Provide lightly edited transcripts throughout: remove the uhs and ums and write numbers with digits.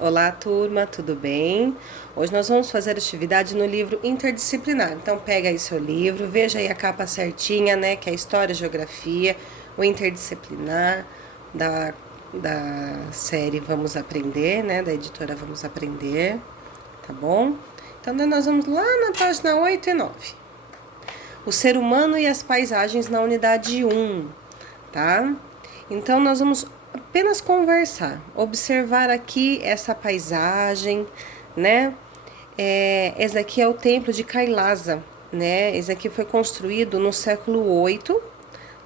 Olá, turma, tudo bem? Hoje nós vamos fazer atividade no livro interdisciplinar. Então, pega aí seu livro, veja aí a capa certinha, né? Que é História e Geografia, o interdisciplinar da série Vamos Aprender, né? Da editora Vamos Aprender, tá bom? Então, nós vamos lá na página 8 e 9. O ser humano e as paisagens na unidade 1, tá? Então, nós vamos apenas conversar, observar aqui essa paisagem, né? Esse aqui é o templo de Kailasa, né? Esse aqui foi construído no século 8,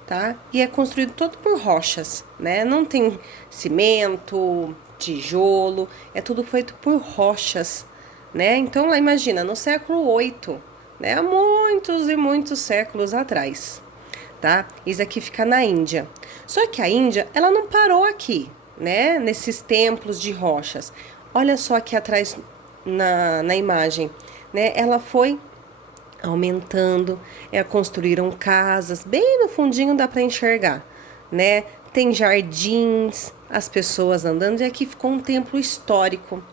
tá? E é construído todo por rochas, né? Não tem cimento, tijolo, é tudo feito por rochas, né? Então, lá imagina, no século 8, né? Há muitos e muitos séculos atrás, tá? Isso aqui fica na Índia. Só que a Índia, ela não parou aqui, né? Nesses templos de rochas. Olha só aqui atrás na imagem, né? Ela foi aumentando, construíram casas, bem no fundinho dá para enxergar, né? Tem jardins, as pessoas andando, e aqui ficou um templo histórico,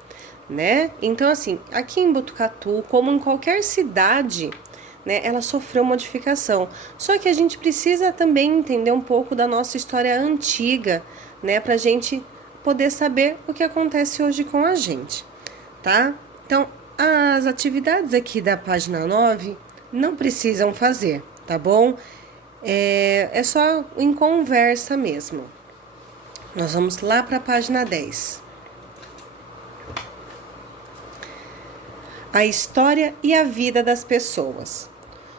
né? Então, assim, aqui em Botucatu, como em qualquer cidade, né, ela sofreu modificação. Só que a gente precisa também entender um pouco da nossa história antiga, né, pra gente poder saber o que acontece hoje com a gente, tá? Então, as atividades aqui da página 9 não precisam fazer, tá bom? É só em conversa mesmo. Nós vamos lá para a página 10. A história e a vida das pessoas.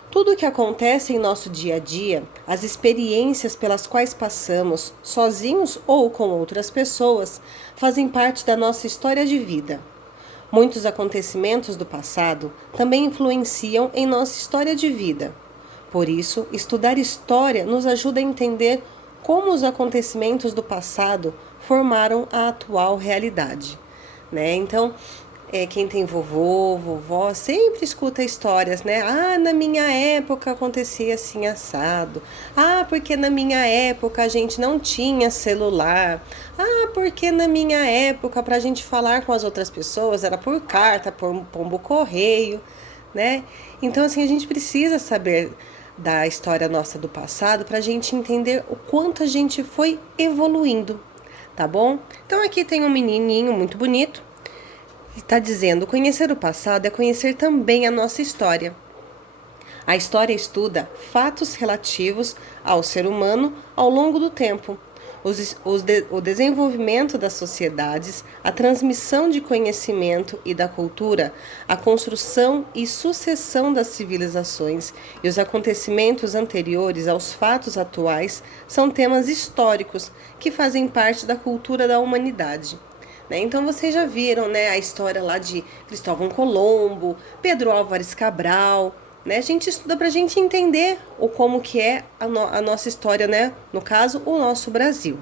Tudo o que acontece em nosso dia a dia, as experiências pelas quais passamos, sozinhos ou com outras pessoas, fazem parte da nossa história de vida. Muitos acontecimentos do passado também influenciam em nossa história de vida. Por isso, estudar história nos ajuda a entender como os acontecimentos do passado formaram a atual realidade, né? Então, quem tem vovô, vovó, sempre escuta histórias, né? Ah, na minha época acontecia assim assado. Ah, porque na minha época a gente não tinha celular. Ah, porque na minha época para a gente falar com as outras pessoas era por carta, por pombo correio, né? Então, assim, a gente precisa saber da história nossa do passado para a gente entender o quanto a gente foi evoluindo, tá bom? Então, aqui tem um menininho muito bonito. Está dizendo, conhecer o passado é conhecer também a nossa história. A história estuda fatos relativos ao ser humano ao longo do tempo, o desenvolvimento das sociedades, a transmissão de conhecimento e da cultura, a construção e sucessão das civilizações e os acontecimentos anteriores aos fatos atuais são temas históricos que fazem parte da cultura da humanidade. Então vocês já viram, né, a história lá de Cristóvão Colombo, Pedro Álvares Cabral, né? A gente estuda para a gente entender como que é a nossa história, né? No caso, o nosso Brasil.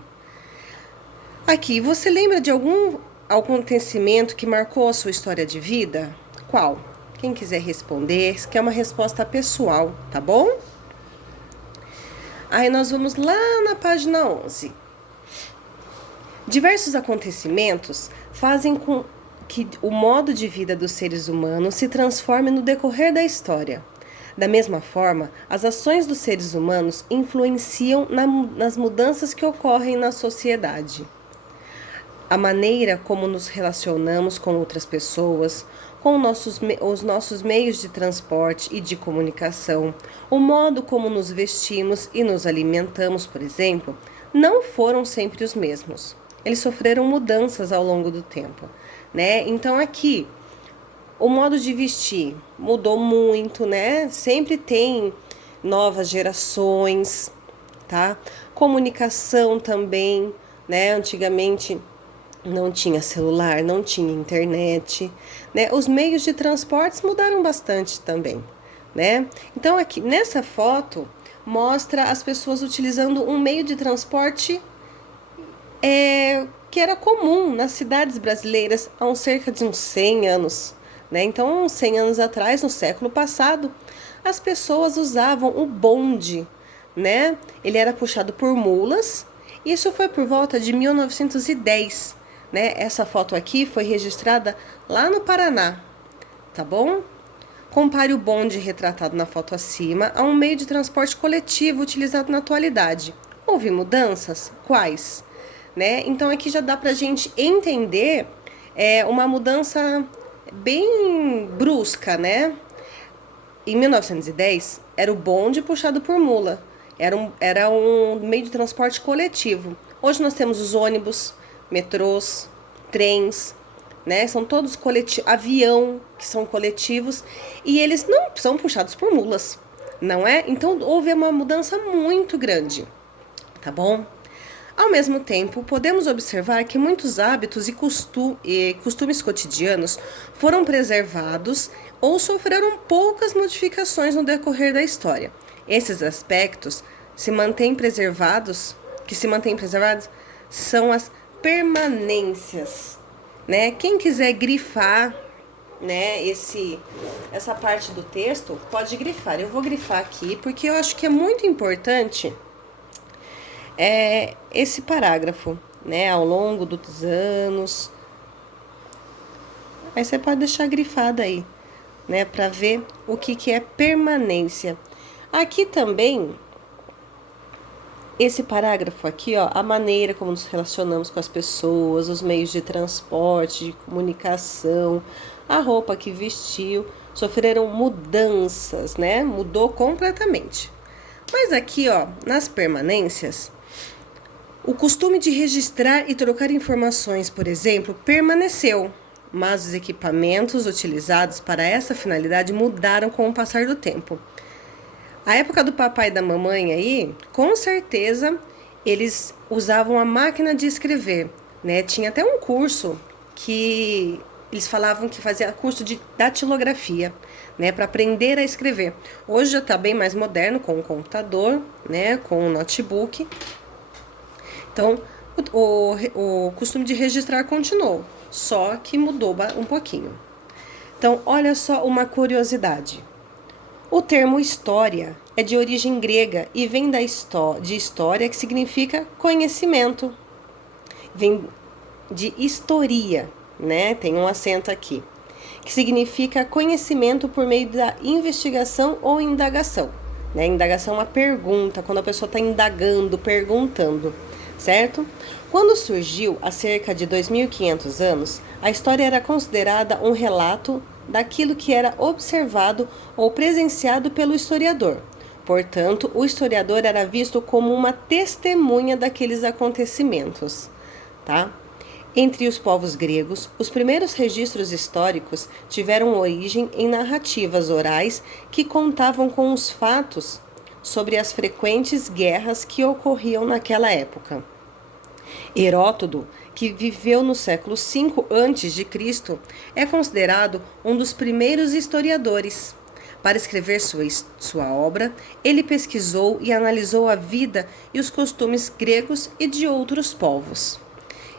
Aqui, você lembra de algum acontecimento que marcou a sua história de vida? Qual? Quem quiser responder, que é uma resposta pessoal, tá bom? Aí nós vamos lá na página 11. Diversos acontecimentos fazem com que o modo de vida dos seres humanos se transforme no decorrer da história. Da mesma forma, as ações dos seres humanos influenciam nas mudanças que ocorrem na sociedade. A maneira como nos relacionamos com outras pessoas, com os nossos meios de transporte e de comunicação, o modo como nos vestimos e nos alimentamos, por exemplo, não foram sempre os mesmos. Eles sofreram mudanças ao longo do tempo, né? Então aqui, o modo de vestir mudou muito, né? Sempre tem novas gerações, tá? Comunicação também, né? Antigamente não tinha celular, não tinha internet, né? Os meios de transportes mudaram bastante também, né? Então aqui nessa foto mostra as pessoas utilizando um meio de transporte que era comum nas cidades brasileiras há cerca de uns 100 anos. Né? Então, 100 anos atrás, no século passado, as pessoas usavam o bonde. Né? Ele era puxado por mulas. Isso foi por volta de 1910. né? Essa foto aqui foi registrada lá no Paraná, tá bom? Compare o bonde retratado na foto acima a um meio de transporte coletivo utilizado na atualidade. Houve mudanças? Quais? Né? Então aqui já dá pra gente entender uma mudança bem brusca, né? Em 1910, era o bonde puxado por mula. Era um meio de transporte coletivo. Hoje nós temos os ônibus, metrôs, trens, né? São todos coletivos, avião, que são coletivos, e eles não são puxados por mulas, não é? Então houve uma mudança muito grande, tá bom? Ao mesmo tempo, podemos observar que muitos hábitos e costumes cotidianos foram preservados ou sofreram poucas modificações no decorrer da história. Esses aspectos que se mantêm preservados, são as permanências, né? Quem quiser grifar, né, essa parte do texto, pode grifar. Eu vou grifar aqui porque eu acho que é muito importante esse parágrafo, né, ao longo dos anos. Aí você pode deixar grifado aí, né, para ver o que é permanência. Aqui também, esse parágrafo aqui, ó, a maneira como nos relacionamos com as pessoas, os meios de transporte, de comunicação, a roupa que vestiu, sofreram mudanças, né? Mudou completamente. Mas aqui, ó, nas permanências, o costume de registrar e trocar informações, por exemplo, permaneceu, mas os equipamentos utilizados para essa finalidade mudaram com o passar do tempo. A época do papai e da mamãe aí, com certeza, eles usavam a máquina de escrever, né? Tinha até um curso que eles falavam que fazia curso de datilografia, né? Para aprender a escrever. Hoje já está bem mais moderno, com o computador, né? Com o notebook. Então, o costume de registrar continuou, só que mudou um pouquinho. Então, olha só uma curiosidade. O termo história é de origem grega e vem de história, que significa conhecimento. Vem de historia, né? Tem um acento aqui, que significa conhecimento por meio da investigação ou indagação. Né? Indagação é uma pergunta, quando a pessoa está indagando, perguntando, certo? Quando surgiu, há cerca de 2.500 anos, a história era considerada um relato daquilo que era observado ou presenciado pelo historiador. Portanto, o historiador era visto como uma testemunha daqueles acontecimentos, tá? Entre os povos gregos, os primeiros registros históricos tiveram origem em narrativas orais que contavam com os fatos sobre as frequentes guerras que ocorriam naquela época. Heródoto, que viveu no século V a.C., é considerado um dos primeiros historiadores. Para escrever sua obra, ele pesquisou e analisou a vida e os costumes gregos e de outros povos.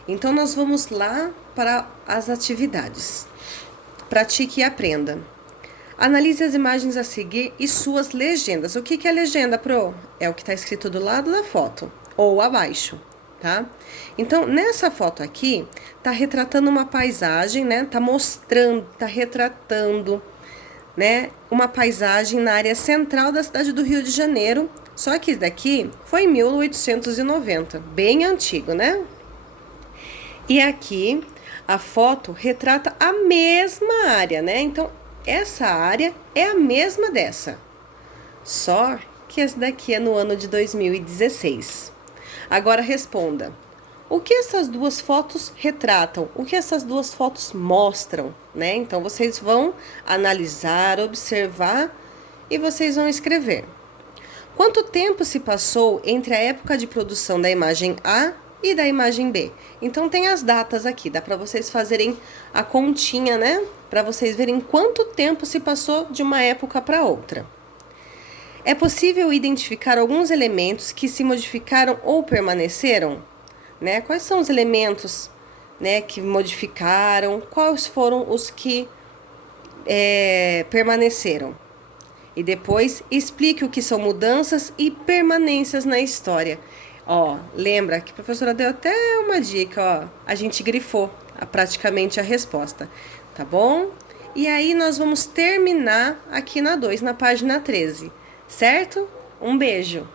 Então, nós vamos lá para as atividades. Pratique e aprenda. Analise as imagens a seguir e suas legendas. O que é legenda, Pro? É o que está escrito do lado da foto ou abaixo. Tá? Então, nessa foto aqui, tá retratando uma paisagem, né? Tá mostrando, tá retratando, né? Uma paisagem na área central da cidade do Rio de Janeiro. Só que isso daqui foi em 1890, bem antigo, né? E aqui, a foto retrata a mesma área, né? Então, essa área é a mesma dessa. Só que essa daqui é no ano de 2016. Agora responda, o que essas duas fotos retratam? O que essas duas fotos mostram? Né? Então, vocês vão analisar, observar e vocês vão escrever. Quanto tempo se passou entre a época de produção da imagem A e da imagem B? Então, tem as datas aqui, dá para vocês fazerem a continha, né? Para vocês verem quanto tempo se passou de uma época para outra. É possível identificar alguns elementos que se modificaram ou permaneceram? Né? Quais são os elementos, né, que modificaram? Quais foram os que permaneceram? E depois explique o que são mudanças e permanências na história. Ó, lembra que a professora deu até uma dica, ó. A gente grifou praticamente a resposta, tá bom? E aí nós vamos terminar aqui na 2, na página 13, certo? Um beijo!